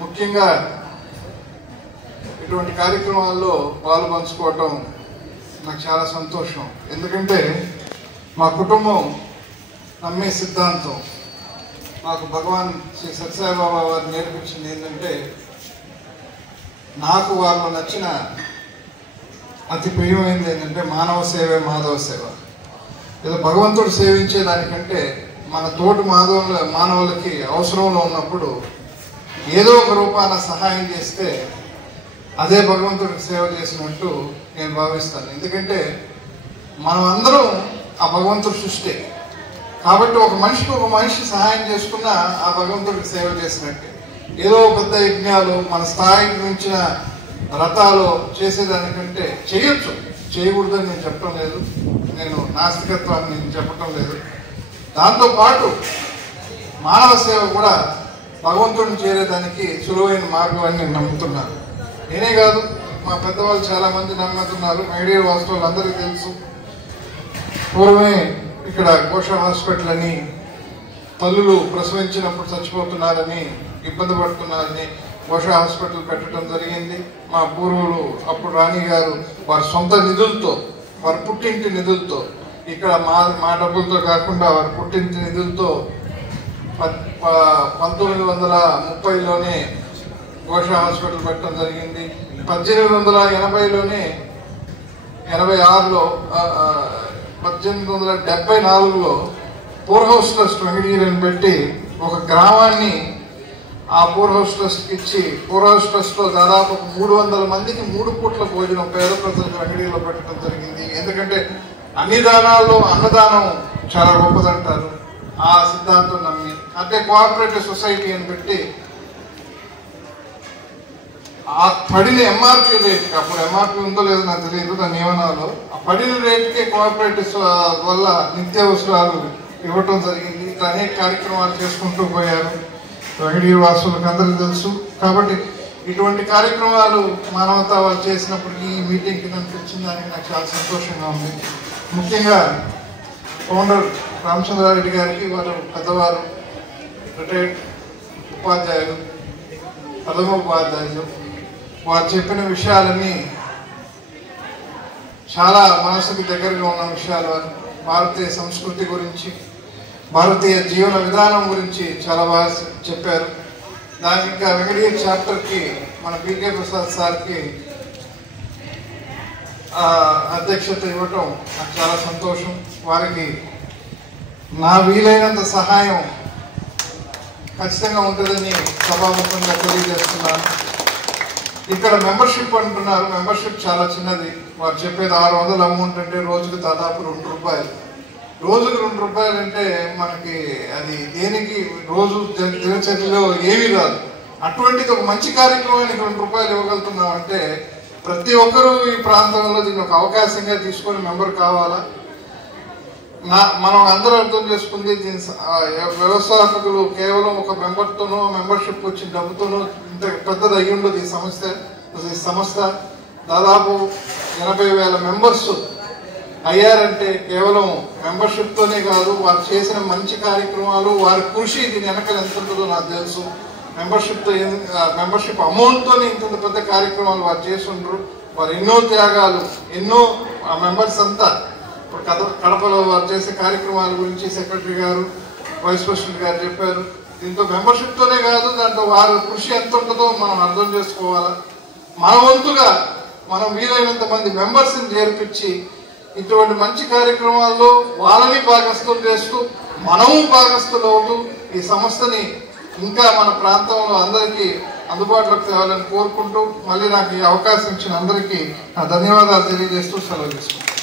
ముఖ్యంగా ఇటువంటి కార్యక్రమాల్లో పాల్పంచుకోవటం నాకు చాలా సంతోషం. ఎందుకంటే మా కుటుంబం నమ్మే సిద్ధాంతం, మాకు భగవాన్ శ్రీ సత్యసాయిబాబా వారు నేర్పించింది ఏంటంటే, నాకు వాళ్ళు నచ్చిన అతి ప్రియమైనది ఏంటంటే మానవ సేవే మాధవ సేవ. ఏదో భగవంతుడు సేవించే దానికంటే మన తోటి మానవులకి అవసరంలో ఉన్నప్పుడు ఏదో ఒక రూపాన సహాయం చేస్తే అదే భగవంతుడికి సేవ చేసినట్టు నేను భావిస్తాను. ఎందుకంటే మనం అందరం ఆ భగవంతుడి సృష్టి కాబట్టి ఒక మనిషి సహాయం చేసుకున్నా ఆ భగవంతుడికి సేవ చేసినట్టే. ఏదో పెద్ద యజ్ఞాలు మన స్థాయికి మించిన రథాలు చేసేదానికంటే చేయొచ్చు, చేయకూడదని నేను చెప్పడం లేదు, నేను నాస్తికత్వాన్ని నేను చెప్పటం లేదు. దాంతోపాటు మానవ సేవ కూడా భగవంతుడిని చేరేదానికి సులువైన మార్గం అని నేను నమ్ముతున్నాను. నేనే కాదు, మా పెద్దవాళ్ళు చాలామంది నమ్ముతున్నారు. మైడియర్ వాస్తవాలు అందరికీ తెలుసు. పూర్వమే ఇక్కడ ఘోష హాస్పిటల్ అని తల్లులు ప్రసవించినప్పుడు చచ్చిపోతున్నారని, ఇబ్బంది పడుతున్నారని ఘోష హాస్పిటల్ పెట్టడం జరిగింది. మా పూర్వులు అప్పుడు రాణి గారు వారి సొంత నిధులతో, వారి పుట్టింటి నిధులతో, ఇక్కడ మా డబ్బులతో కాకుండా వారి పుట్టింటి నిధులతో 1930లోనే ఘోష హాస్పిటల్ పెట్టడం జరిగింది. 1880లోనే 1874లో పూర్ హౌస్ ట్రస్ట్ వెంకటగిరిని పెట్టి ఒక గ్రామాన్ని ఆ పూర్ హౌస్ ట్రస్ట్కి ఇచ్చి, పూర్ హౌస్ ట్రస్ట్లో దాదాపు 300 మందికి 3 పూట్ల భోజనం పేద ప్రజలకు వెంకటగిరిలో పెట్టడం జరిగింది. ఎందుకంటే అన్ని దానాల్లో అన్నదానం చాలా గొప్పదంటారు. ఆ సిద్ధాంతం నమ్మి అంటే కోఆపరేటివ్ సొసైటీ అని పెట్టి ఆ పడిన ఎంఆర్పీ రేట్, అప్పుడు ఎంఆర్పీ ఉందో లేదో నాకు తెలియదు, దాని నియమనాలు, ఆ పడిన రేట్కే కోఆపరేటివ్స్ వల్ల నిత్యావసరాలు ఇవ్వటం జరిగింది. ఇట్లా అనేక కార్యక్రమాలు చేసుకుంటూ పోయారు. వెంకటగిరి వాసులకు అందరికీ తెలుసు. కాబట్టి ఇటువంటి కార్యక్రమాలు మానవతా వాళ్ళు చేసినప్పుడు ఈ మీటింగ్కి నన్ను పిలిచిన దానికి నాకు చాలా సంతోషంగా ఉంది. ముఖ్యంగా ఫౌండర్ రామచంద్రారెడ్డి గారికి, వారు పెద్దవారు, రిటైర్డ్ ఉపాధ్యాయులు, ప్రథమ ఉపాధ్యాయులు, వారు చెప్పిన విషయాలన్నీ చాలా మనసుకి దగ్గరగా ఉన్న విషయాలు. భారతీయ సంస్కృతి గురించి, భారతీయ జీవన విధానం గురించి చాలా బాగా చెప్పారు. దానికి ఇంకా వెంకటగిరి చాప్టర్కి మన పీకే ప్రసాద్ సార్కి అధ్యక్షత ఇవ్వటం నాకు చాలా సంతోషం. వారికి నా వీలైనంత సహాయం ఖచ్చితంగా ఉంటుందని సభాముఖంగా తెలియజేస్తున్నాను. ఇక్కడ మెంబర్షిప్ అంటున్నారు, మెంబర్షిప్ చాలా చిన్నది. వారు చెప్పేది 600 అమౌంట్ అంటే రోజుకి దాదాపు 2 రూపాయలు. రోజుకి 2 రూపాయలు అంటే మనకి అది దేనికి రోజు దినచర్యలో ఏమీ రాదు. అటువంటిది ఒక మంచి కార్యక్రమానికి 2 రూపాయలు ఇవ్వగలుగుతున్నాం అంటే ప్రతి ఒక్కరూ ఈ ప్రాంతంలో దీన్ని ఒక అవకాశంగా తీసుకొని మెంబర్ కావాలా. మనం అందరూ అర్థం చేసుకుంది, దీని వ్యవస్థాపకులు కేవలం ఒక మెంబర్తోనో, మెంబర్షిప్ వచ్చిన డబ్బుతోనో ఇంత పెద్దది అయ్యి ఉండదు. ఈ సంస్థ దాదాపు 80,000 మెంబర్స్ అయ్యారంటే కేవలం మెంబర్షిప్తోనే కాదు, వారు చేసిన మంచి కార్యక్రమాలు, వారి కృషి దీని వెనకాల ఎంత ఉంటుందో నాకు తెలుసు. మెంబర్షిప్ అమౌంట్తోనే ఇంత పెద్ద కార్యక్రమాలు వారు చేసి ఉండరు. వారు ఎన్నో త్యాగాలు, ఎన్నో మెంబర్స్ అంతా ఇప్పుడు కడపలో వారు చేసే కార్యక్రమాల గురించి సెక్రటరీ గారు, వైస్ ప్రెసిడెంట్ గారు చెప్పారు. దీంతో మెంబర్షిప్తోనే కాదు, దాంట్లో వారి కృషి ఎంత ఉంటుందో మనం అర్థం చేసుకోవాలా. మన వంతుగా మనం వీలైనంత మంది మెంబర్స్ని చేర్పించి ఇటువంటి మంచి కార్యక్రమాల్లో వాళ్ళని భాగస్థులు చేస్తూ మనము భాగస్థులు అవుతూ ఈ సంస్థని ఇంకా మన ప్రాంతంలో అందరికీ అందుబాటులోకి తేవాలని కోరుకుంటూ మళ్ళీ నాకు ఈ అవకాశం ఇచ్చిన అందరికీ నా ధన్యవాదాలు తెలియజేస్తూ సెలవు తీసుకుంటాను.